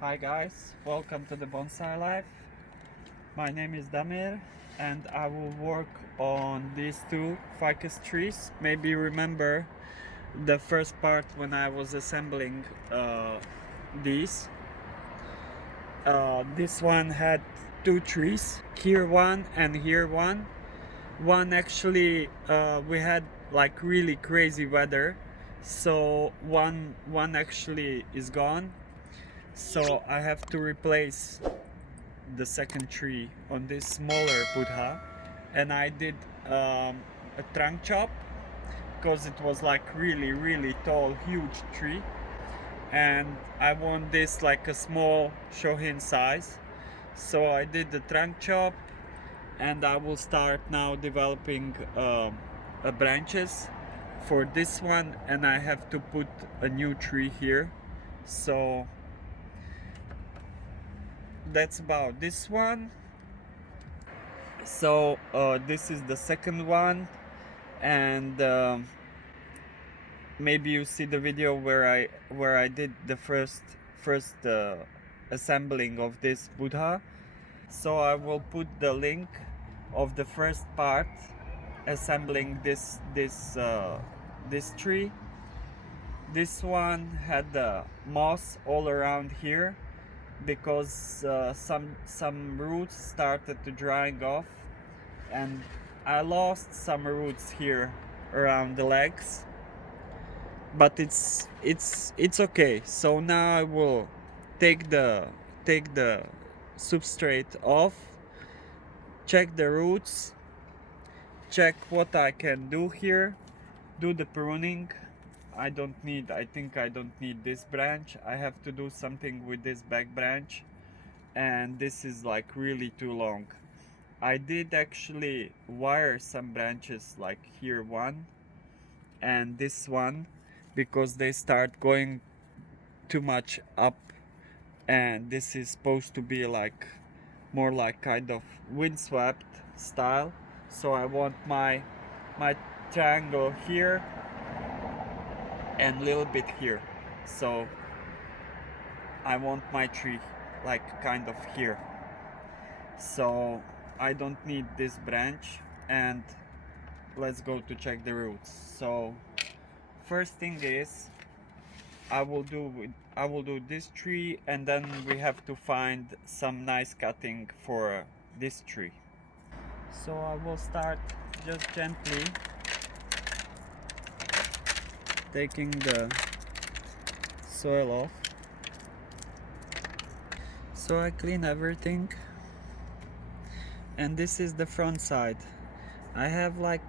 Hi guys, welcome to the Bonsai Life. My name is Damir and I will work on these two ficus trees. Maybe you remember the first part when I was assembling these. This one had two trees, here one and here one. One actually we had like really crazy weather, so one actually is gone. So I have to replace the second tree on this smaller Buddha, and I did a trunk chop because it was like really tall, huge tree, and I want this like a small Shohin size. So I did the trunk chop, and I will start now developing branches for this one, and I have to put a new tree here. So that's about this one. So this is the second one, and maybe you see the video where I did the first assembling of this Buddha. So I will put the link of the first part assembling this tree. This one had the moss all around here because some roots started to drying off, and I lost some roots here around the legs, but it's okay. So now I will take the substrate off, check the roots, check what I can do here, do the pruning. I think I don't need this branch. I have to do something with this back branch, and this is like really too long. I did actually wire some branches, like here one and this one, because they start going too much up, and this is supposed to be like more like kind of windswept style. So I want my triangle here and a little bit here. So I want my tree like kind of here. So I don't need this branch, and let's go to check the roots. So first thing is I will do this tree, and then we have to find some nice cutting for this tree. So I will start just gently taking the soil off. So I clean everything, and this is the front side. I have like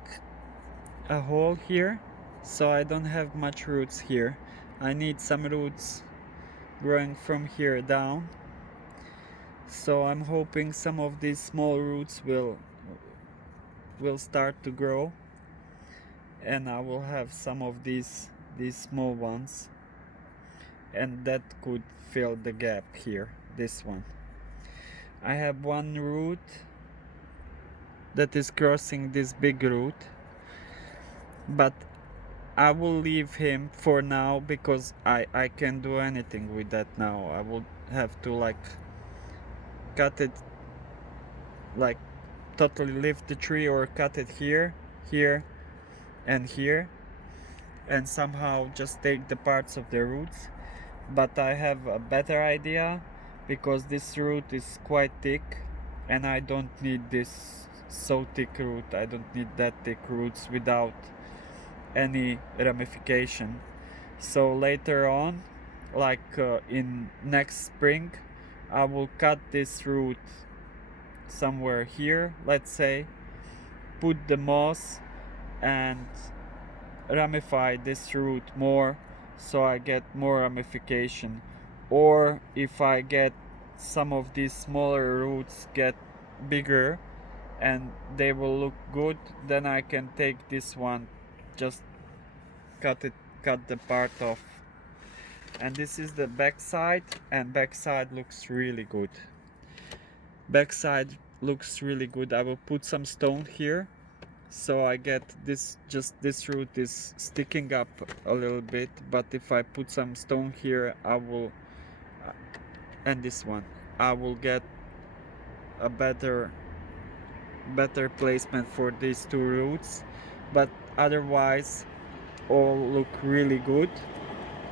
a hole here, so I don't have much roots here. I need some roots growing from here down. So I'm hoping some of these small roots will start to grow, and I will have some of these small ones, and that could fill the gap here. This one, I have one root that is crossing this big root, but I will leave him for now because I can't do anything with that now. I will have to like cut it, like totally lift the tree, or cut it here and here, and somehow just take the parts of the roots. But I have a better idea, because this root is quite thick, and I don't need this so thick root. I don't need that thick roots without any ramification. So later on, like in next spring, I will cut this root somewhere here, let's say, put the moss and ramify this root more, so I get more ramification. Or if I get some of these smaller roots get bigger and they will look good, then I can take this one, just cut the part off. And this is the back side, and back side looks really good. Backside looks really good. I will put some stone here, so I get this, just this root is sticking up a little bit, but if I put some stone here, I will and this one. I will get a better placement for these two roots, but otherwise all look really good,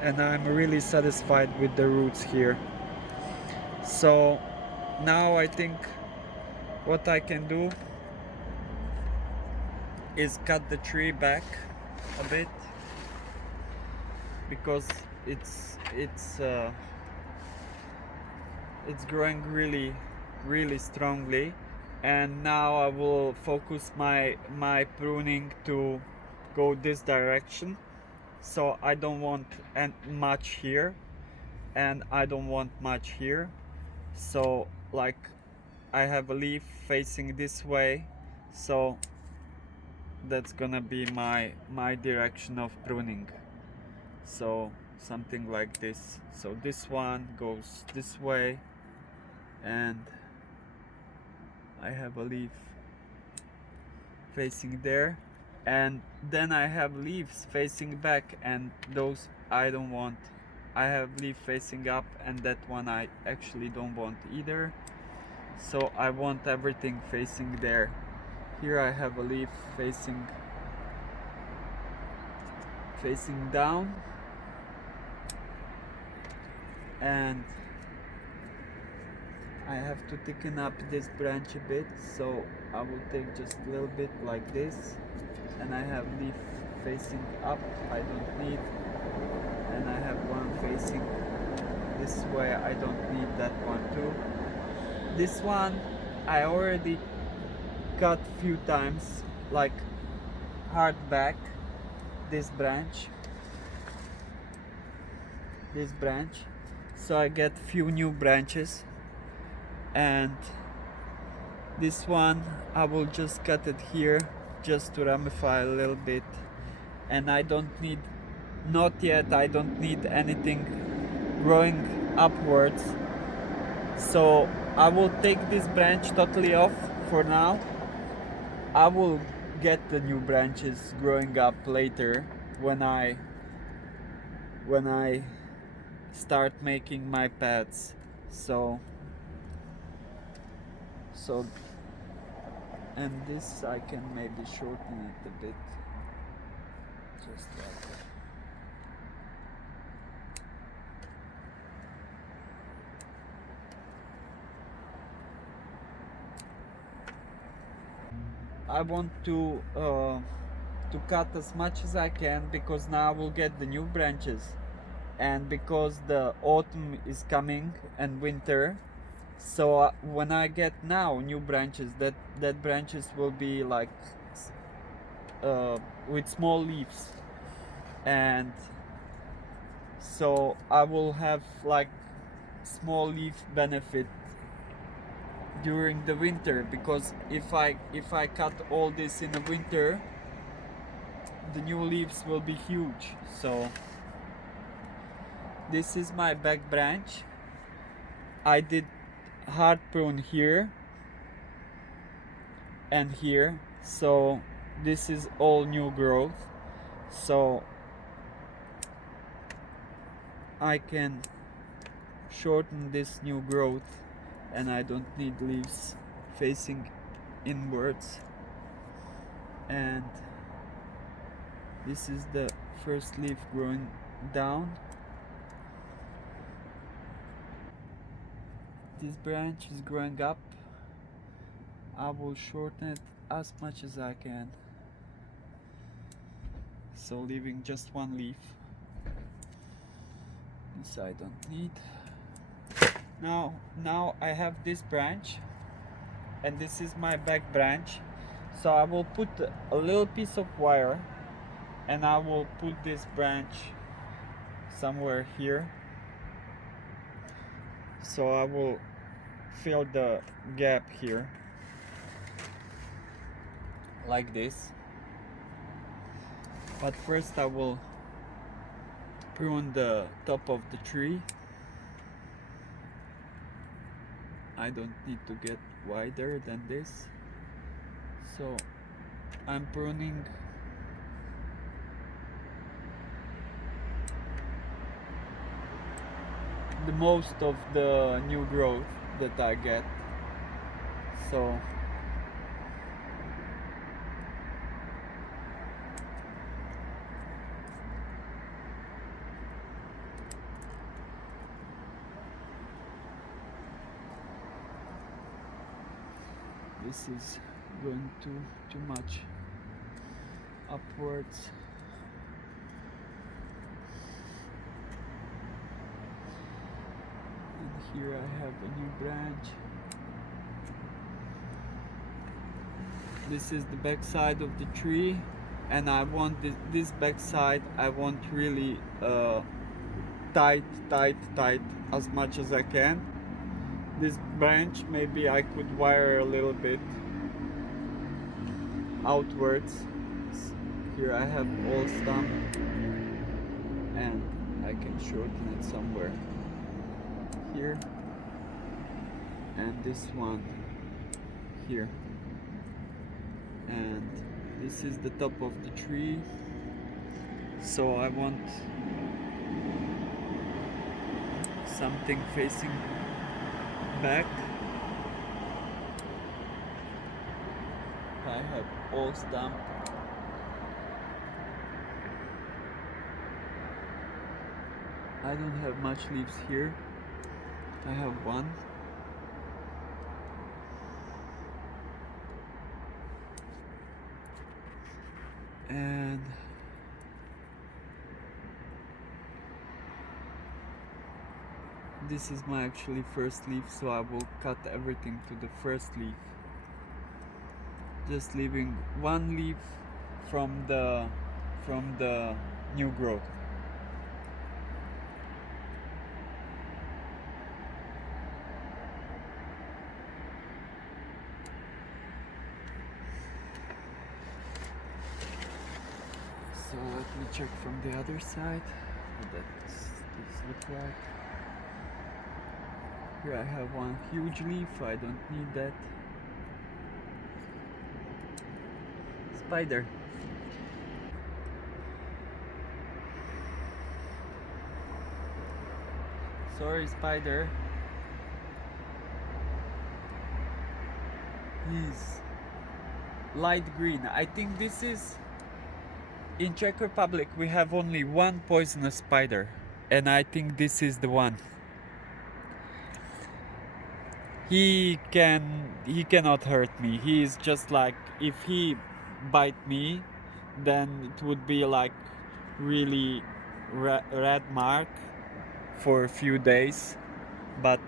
and I'm really satisfied with the roots here. So now I think what I can do is cut the tree back a bit, because it's growing really strongly, and now I will focus my pruning to go this direction. So I don't want much here, and I don't want much here. So like I have a leaf facing this way, so that's gonna be my direction of pruning. So something like this. So this one goes this way, and I have a leaf facing there, and then I have leaves facing back, and those I don't want. I have leaf facing up, and that one I actually don't want either. So I want everything facing there. Here I have a leaf facing down, and I have to thicken up this branch a bit, so I will take just a little bit like this, and I have leaf facing up, I don't need, and I have one facing this way, I don't need that one too. This one I already cut few times, like hard back this branch, so I get few new branches. And this one I will just cut it here just to ramify a little bit, and I don't need, not yet, I don't need anything growing upwards, so I will take this branch totally off for now. I will get the new branches growing up later when I start making my pads. So and this I can maybe shorten it a bit, just like that. I want to cut as much as I can, because now we'll get the new branches, and because the autumn is coming and winter, so when I get now new branches, that branches will be like with small leaves, and so I will have like small leaf benefit during the winter, because if I cut all this in the winter, the new leaves will be huge. So this is my back branch. I did hard prune here and here, so this is all new growth, so I can shorten this new growth, and I don't need leaves facing inwards. And this is the first leaf growing down. This branch is growing up. I will shorten it as much as I can, so leaving just one leaf. This I don't need. Now I have this branch, and this is my back branch, so I will put a little piece of wire, and I will put this branch somewhere here, so I will fill the gap here like this. But first I will prune the top of the tree. I don't need to get wider than this, so I'm pruning the most of the new growth that I get. So this is going too much upwards. And here I have a new branch. This is the back side of the tree, and I want this back side, I want really tight as much as I can. This branch, maybe I could wire a little bit outwards. Here I have all stump, and I can shorten it somewhere here, and this one here, and this is the top of the tree. So I want something facing back. I have all stump. I don't have much leaves here. I have one. And this is my actually first leaf, so I will cut everything to the first leaf, just leaving one leaf from the new growth. So let me check from the other side what this look like. Here I have one huge leaf, I don't need that. Spider. Sorry, spider. He's light green. I think this is... In Czech Republic we have only one poisonous spider, and I think this is the one. He cannot hurt me. He is just like, if he bite me, then it would be like really red mark for a few days, but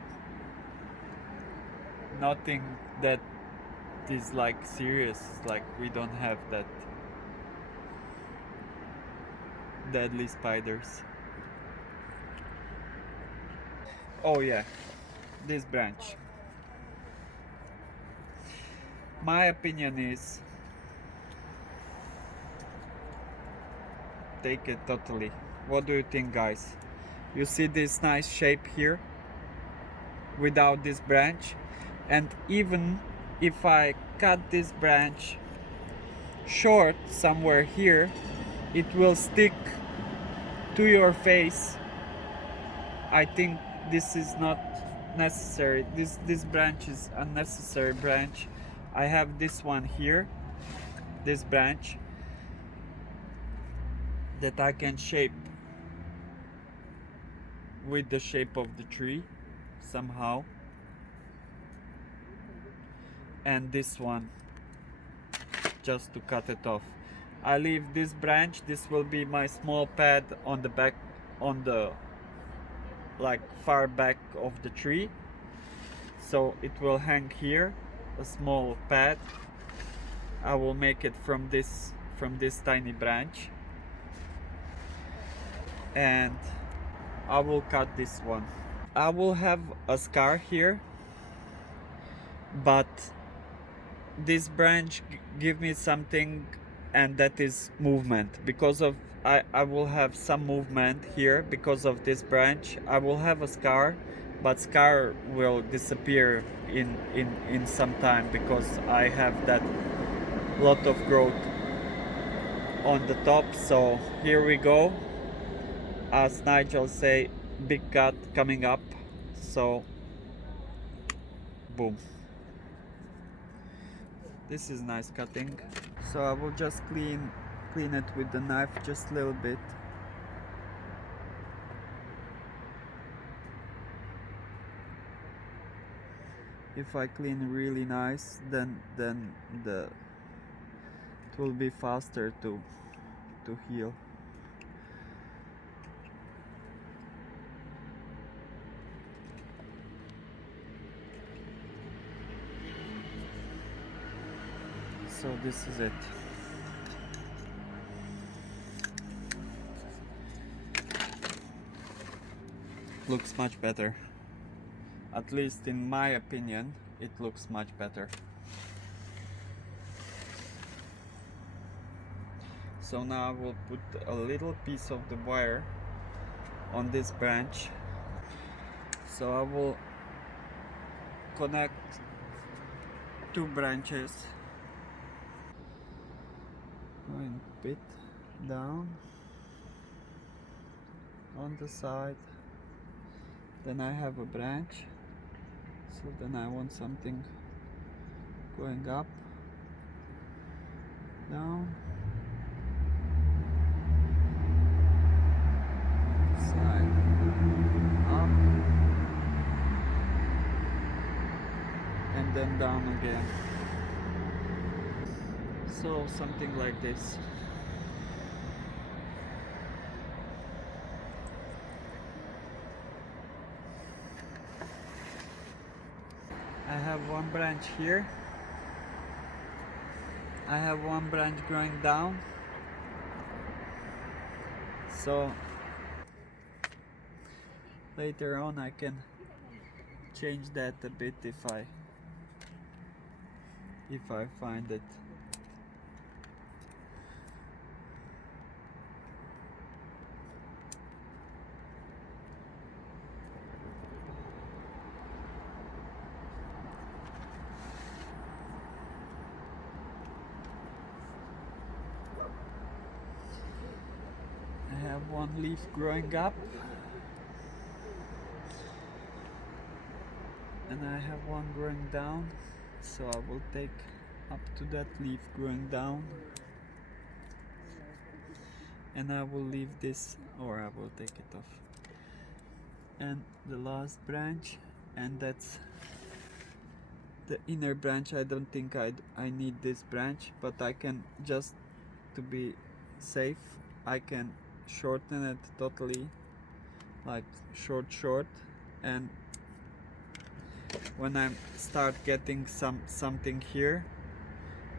nothing that is like serious. Like, we don't have that deadly spiders. Oh yeah, this branch. My opinion is, take it totally. What do you think, guys? You see this nice shape here without this branch, and even if I cut this branch short somewhere here, it will stick to your face. I think this is not necessary. This branch is unnecessary branch. I have this one here, this branch, that I can shape with the shape of the tree somehow, and this one just to cut it off. I leave this branch. This will be my small pad on the back, on the like far back of the tree, so it will hang here, a small pad. I will make it from this tiny branch, and I will cut this one. I will have a scar here, but this branch give me something, and that is movement. Because of I will have some movement here because of this branch. I will have a scar, but scar will disappear in some time, because I have that lot of growth on the top. So here we go, as Nigel say, big cut coming up. So boom, this is nice cutting. So I will just clean it with the knife just a little bit. If I clean really nice, then it will be faster to heal. So this is it. Looks much better. At least in my opinion, it looks much better. So now I will put a little piece of the wire on this branch. So I will connect two branches. Going a bit down on the side. Then I have a branch. So then I want something going up, down, side, up, and then down again. So something like this. I have one branch here. I have one branch growing down. So later on I can change that a bit if I find it. I have one leaf growing up, and I have one growing down, so I will take up to that leaf growing down, and I will leave this, or I will take it off, and the last branch, and that's the inner branch. I don't think I need this branch, but I can, just to be safe, I can shorten it totally, like short, and when I start getting something here,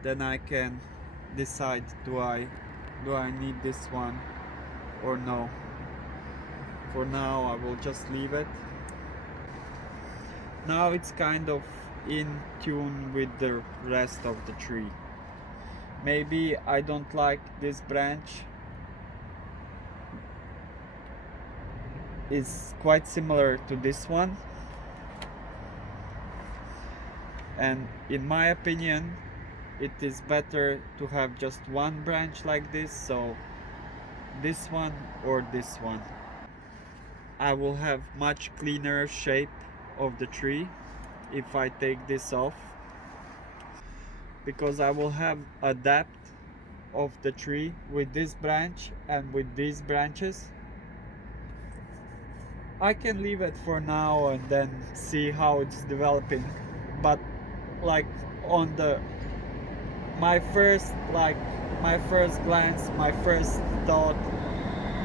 then I can decide, do I need this one or no. For now I will just leave it. Now it's kind of in tune with the rest of the tree. Maybe I don't like this branch. It's quite similar to this one, and in my opinion it is better to have just one branch like this, so this one or this one. I will have much cleaner shape of the tree if I take this off, because I will have a depth of the tree with this branch and with these branches. I can leave it for now and then see how it's developing, but like on my first glance, my first thought,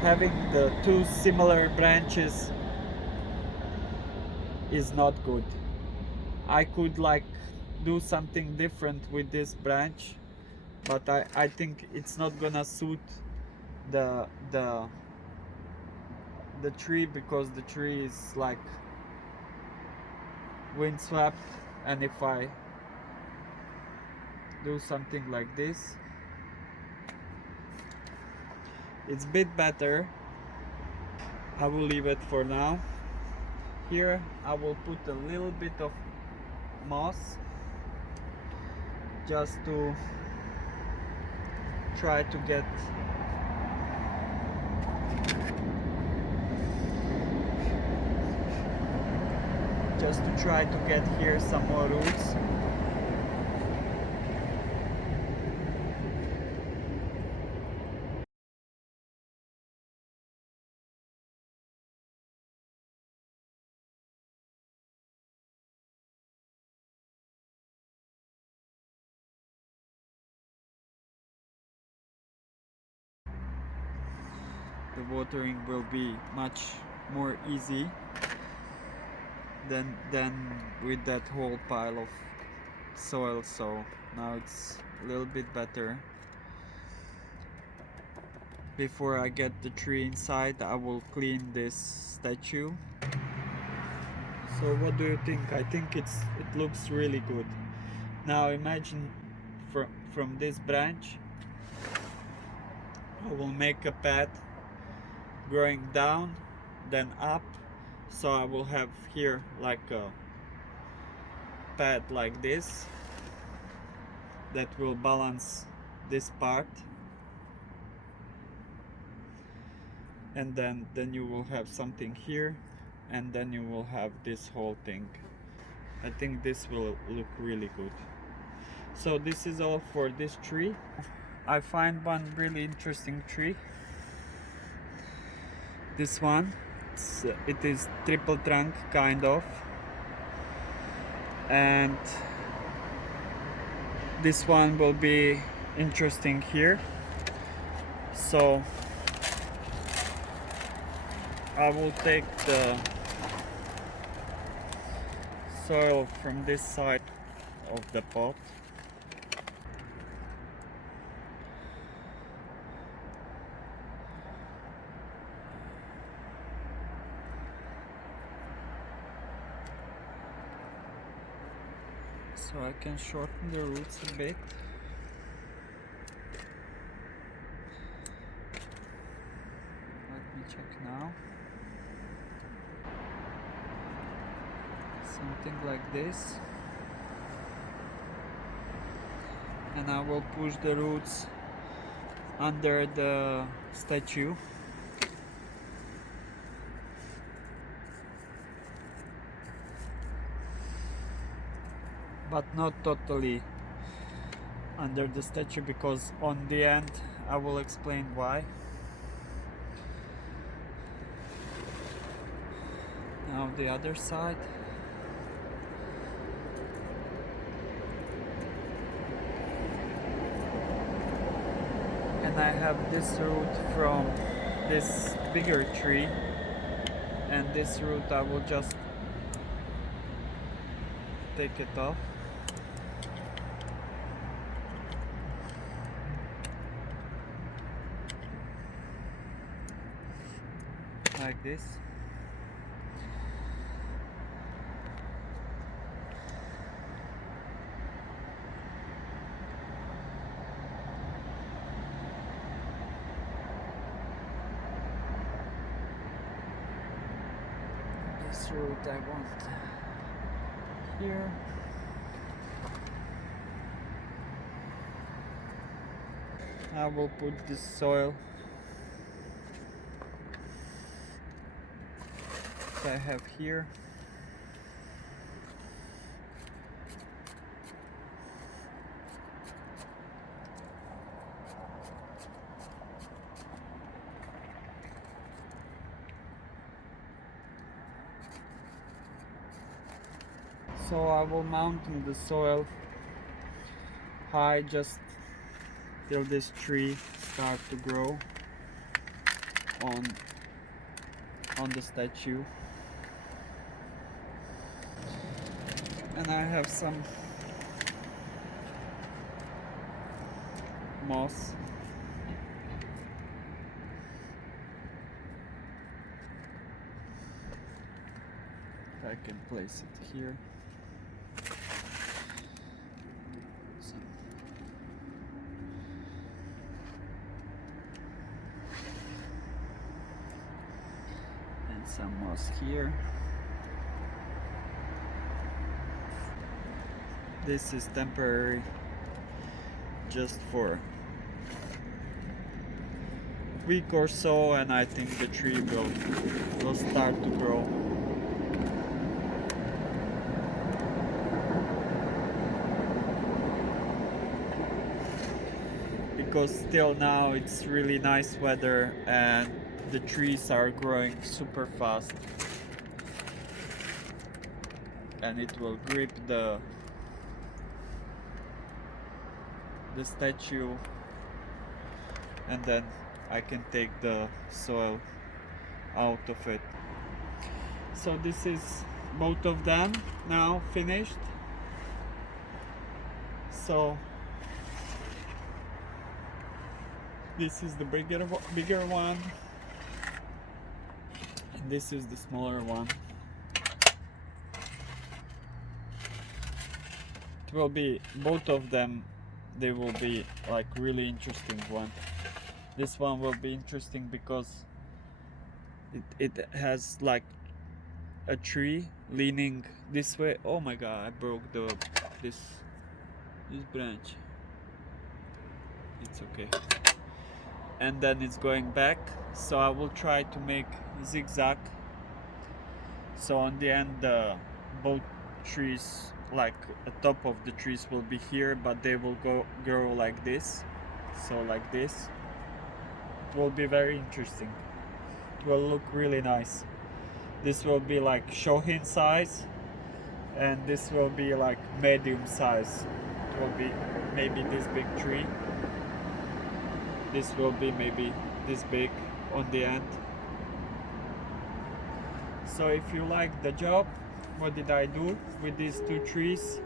having the two similar branches is not good. I could like do something different with this branch, but I think it's not gonna suit the tree, because the tree is like windswept, and if I do something like this, it's a bit better. I will leave it for now. Here I will put a little bit of moss, just to try to get just to try to get here some more roots. The watering will be much more easy than with that whole pile of soil, so now it's a little bit better. Before I get the tree inside, I will clean this statue. So what do you think? I think it looks really good. Now imagine from this branch I will make a path growing down, then up, so I will have here like a path like this that will balance this part, and then you will have something here, and then you will have this whole thing. I think this will look really good. So this is all for this tree. I find one really interesting tree. This one, it is triple trunk kind of, and this one will be interesting here. So I will take the soil from this side of the pot. So I can shorten the roots a bit. Let me check now. Something like this. And I will push the roots under the statue. But not totally under the statue, because on the end I will explain why. Now the other side. And I have this root from this bigger tree, and this root I will just take it off. Like this. This root I want here. I will put this soil that I have here. So I will mountain the soil high just till this tree start to grow on the statue. And I have some moss. I can place it here. Some moss here. This is temporary, just for a week or so, and I think the tree will start to grow. because still now it's really nice weather and the trees are growing super fast, and it will grip the statue, and then I can take the soil out of it. So this is both of them now finished. So this is the bigger one, and this is the smaller one. It will be both of them. They will be like really interesting one. This one will be interesting because it has like a tree leaning this way. Oh my god, I broke this branch. It's okay. And then it's going back, so I will try to make zigzag, so on the end both trees, like the top of the trees will be here, but they will grow like this. So like this, it will be very interesting. It will look really nice. This will be like Shohin size, and this will be like medium size. It will be maybe this big tree. This will be maybe this big on the end. So if you like the job, what did I do with these two trees,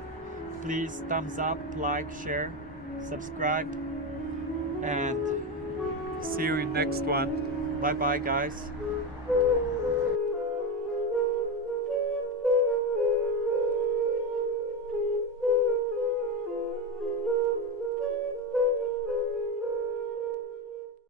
please thumbs up, like, share, subscribe, and see you in next one. Bye bye guys.